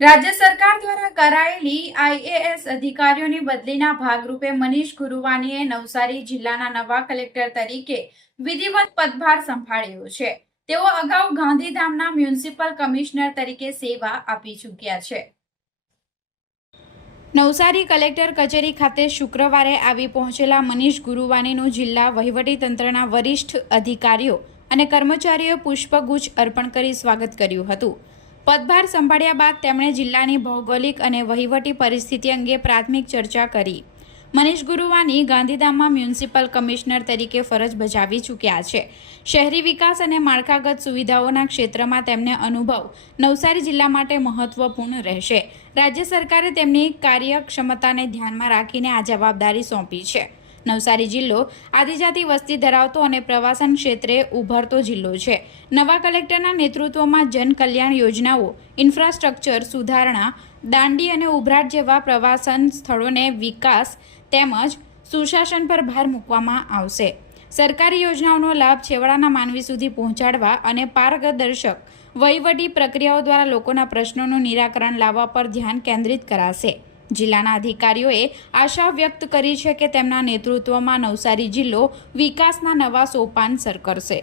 રાજ્ય સરકાર દ્વારા કરાયેલી આઈએએસ અધિકારીઓની બદલીના ભાગરૂપે મનીષ ગુરુવાનીએ નવસારી જિલ્લાના નવા કલેક્ટર તરીકે વિધિવત પદભાર સંભાળ્યો છે। તેઓ અગાઉ ગાંધીધામના મ્યુનિસિપલ કમિશનર તરીકે સેવા આપી ચૂક્યા છે। નવસારી કલેક્ટર કચેરી ખાતે શુક્રવારે આવી પહોંચેલા મનીષ ગુરુવાનીનું જિલ્લા વહીવટીતંત્રના વરિષ્ઠ અધિકારીઓ અને કર્મચારીઓએ પુષ્પગુચ્છ અર્પણ કરી સ્વાગત કર્યું હતું। પદભાર સંભાળ્યા બાદ તેમણે જિલ્લાની ભૌગોલિક અને વહીવટી પરિસ્થિતિ અંગે પ્રાથમિક ચર્ચા કરી। મનીષ ગુરુવાની ગાંધીધામમાં મ્યુનિસિપલ કમિશનર તરીકે ફરજ બજાવી ચૂક્યા છે। શહેરી વિકાસ અને માળખાગત સુવિધાઓના ક્ષેત્રમાં તેમને અનુભવ નવસારી જિલ્લા માટે મહત્વપૂર્ણ રહેશે। રાજ્ય સરકારે તેમની કાર્યક્ષમતાને ધ્યાનમાં રાખીને આ જવાબદારી સોંપી છે। નવસારી જિલ્લો આદિજાતિ વસ્તી ધરાવતો અને પ્રવાસન ક્ષેત્રે ઉભરતો જિલ્લો છે। નવા કલેક્ટરના નેતૃત્વમાં જનકલ્યાણ યોજનાઓ, ઇન્ફ્રાસ્ટ્રક્ચર સુધારણા, દાંડી અને ઉભરાટ જેવા પ્રવાસન સ્થળોને વિકાસ તેમજ સુશાસન પર ભાર મૂકવામાં આવશે। સરકારી યોજનાઓનો લાભ છેવાડાના માનવી સુધી પહોંચાડવા અને પારદર્શક વહીવટી પ્રક્રિયાઓ દ્વારા લોકોના પ્રશ્નોનું નિરાકરણ લાવવા પર ધ્યાન કેન્દ્રિત કરાશે। જિલ્લાના અધિકારીઓએ આશા વ્યક્ત કરી છે કે તેમના નેતૃત્વમાં નવસારી જિલ્લો વિકાસના નવા સોપાન સર કરશે।